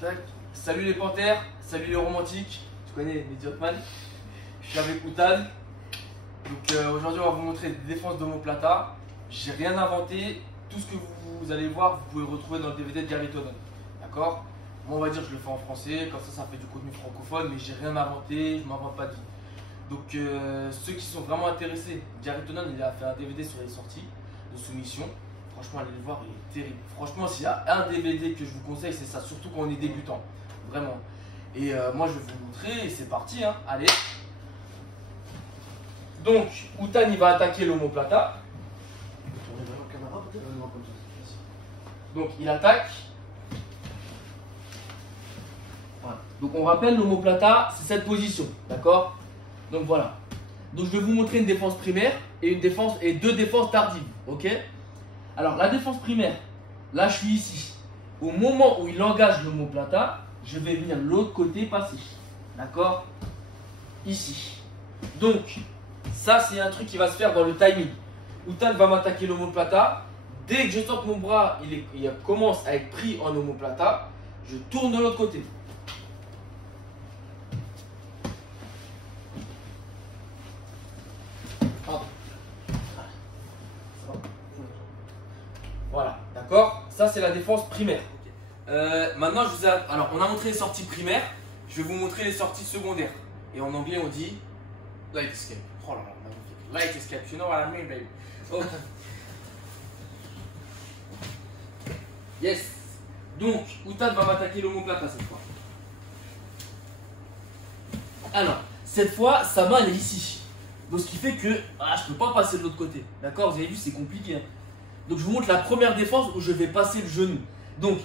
Tac. Salut les panthères, salut les romantiques. Tu connais les Diotman. Je suis avec Outan. Donc aujourd'hui on va vous montrer des défenses d'omoplata. J'ai rien inventé. Tout ce que vous allez voir, vous pouvez le retrouver dans le DVD de Gary Tonon. D'accord? Moi on va dire que je le fais en français, comme ça fait du contenu francophone, mais j'ai rien inventé, je m'invente pas de vie. Donc ceux qui sont vraiment intéressés, Gary Tonon il a fait un DVD sur les sorties de soumission. Franchement, allez le voir, il est terrible. Franchement, s'il y a un DVD que je vous conseille, c'est ça, surtout quand on est débutant. Vraiment. Et moi, je vais vous montrer, et c'est parti. Hein. Allez. Donc, Outan, il va attaquer l'omoplata. Donc, il attaque. Voilà. Donc, on rappelle, l'omoplata, c'est cette position. D'accord? Donc, voilà. Donc, je vais vous montrer une défense primaire et une défense et deux défenses tardives. Ok? Alors, la défense primaire, là, je suis ici. Au moment où il engage l'omoplata, je vais venir de l'autre côté passer. D'accord? Ici. Donc, ça, c'est un truc qui va se faire dans le timing. Outan va m'attaquer l'omoplata. Dès que je sens que mon bras il commence à être pris en omoplata, je tourne de l'autre côté. Voilà, d'accord? Ça, c'est la défense primaire. Maintenant, alors, on a montré les sorties primaires. Je vais vous montrer les sorties secondaires. Et en anglais, on dit light escape. Oh là là, magnifique. Light escape, you know what I mean, baby. Oh. Yes. Donc, Outan va m'attaquer l'omoplata cette fois. Alors, cette fois, sa main, elle est ici. Donc, ce qui fait que je ne peux pas passer de l'autre côté. D'accord? Vous avez vu, c'est compliqué. Hein. Donc, je vous montre la première défense où je vais passer le genou. Donc,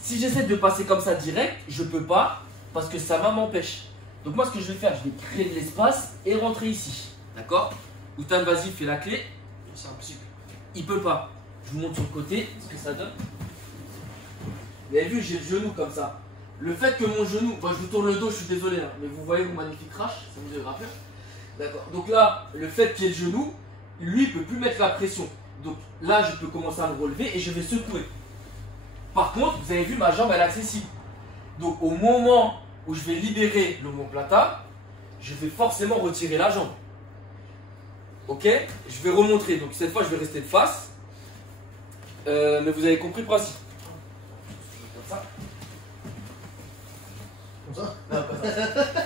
si j'essaie de passer comme ça direct, je ne peux pas parce que sa main m'empêche. Donc, moi, ce que je vais faire, je vais créer de l'espace et rentrer ici. D'accord? Outan, vas-y, fais la clé. C'est impossible. Il ne peut pas. Je vous montre sur le côté ce que ça donne. Vous avez vu, j'ai le genou comme ça. Le fait que mon genou, je vous tourne le dos, je suis désolé, hein, mais vous voyez mon magnifique crash, c'est mon diagrapheur. D'accord. Donc là, le fait qu'il y ait le genou, lui, il ne peut plus mettre la pression. Donc là, je peux commencer à me relever et je vais secouer. Par contre, vous avez vu, ma jambe, elle est accessible. Donc au moment où je vais libérer l'omoplata, je vais forcément retirer la jambe. Ok? Je vais remontrer. Donc cette fois, je vais rester de face. Mais vous avez compris le principe. Comme ça. Comme ça? Non, pas ça.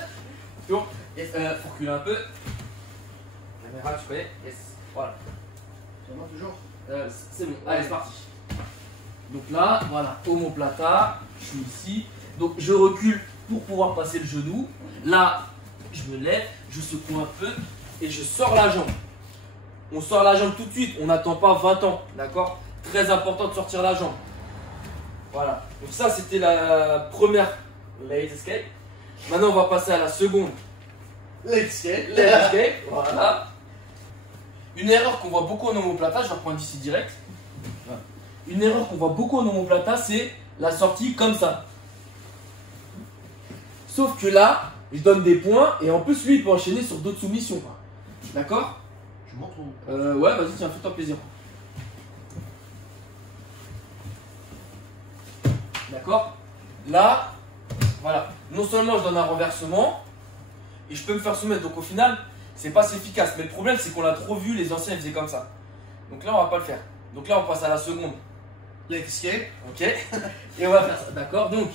Donc, yes, faut reculer un peu. Caméra, tu connais? Yes. Voilà. Ça marche toujours? C'est bon, allez, c'est parti. Donc là, voilà, omoplata, je suis ici. Donc je recule pour pouvoir passer le genou. Là, je me lève, je secoue un peu et je sors la jambe. On sort la jambe tout de suite, on n'attend pas 20 ans, d'accord? Très important de sortir la jambe. Voilà, donc ça c'était la première light escape. Maintenant on va passer à la seconde. Light escape. Light escape, voilà. Une erreur qu'on voit beaucoup en omoplata, je vais reprendre ici direct. Une erreur qu'on voit beaucoup en omoplata, c'est la sortie comme ça. Sauf que là, je donne des points et en plus lui il peut enchaîner sur d'autres soumissions. D'accord? Je montre où? Ouais, vas-y, tiens, fais-toi plaisir. D'accord? Là, voilà. Non seulement je donne un renversement et je peux me faire soumettre. Donc au final, c'est pas si efficace. Mais le problème, c'est qu'on l'a trop vu, les anciens ils faisaient comme ça. Donc là, on va pas le faire. Donc là, on passe à la seconde. Light escape. Ok? Et on va faire ça. D'accord? Donc,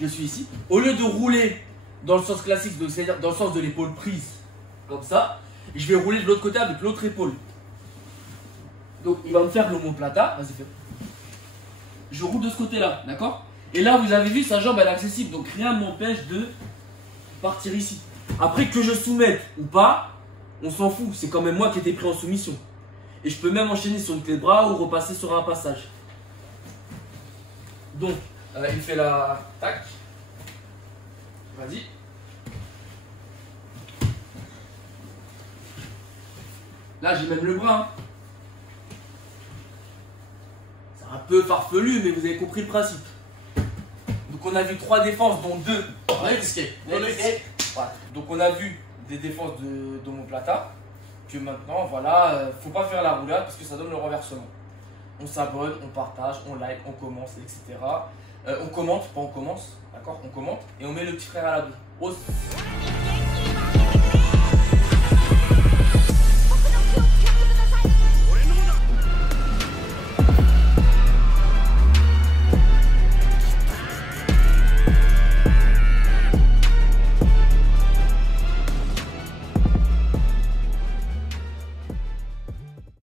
je suis ici. Au lieu de rouler dans le sens classique, c'est-à-dire dans le sens de l'épaule prise, comme ça, je vais rouler de l'autre côté avec l'autre épaule. Donc, il va me faire l'omoplata. Vas-y, fais. Je roule de ce côté-là. D'accord? Et là, vous avez vu, sa jambe, elle est accessible. Donc, rien ne m'empêche de partir ici. Après que je soumette ou pas, on s'en fout. C'est quand même moi qui étais pris en soumission. Et je peux même enchaîner sur une clé de bras ou repasser sur un passage. Donc, il fait la tac. Vas-y. Là, j'ai même le bras. Hein. C'est un peu farfelu, mais vous avez compris le principe. Donc, on a vu 3 défenses, dont 2. Light escape. Voilà. Donc, on a vu des défenses d'omoplata. Que maintenant, voilà, faut pas faire la roulade parce que ça donne le renversement. On s'abonne, on partage, on like, on commence, etc. On commente, pas on commence, d'accord? On commente et on met le petit frère à l'abri. Ose.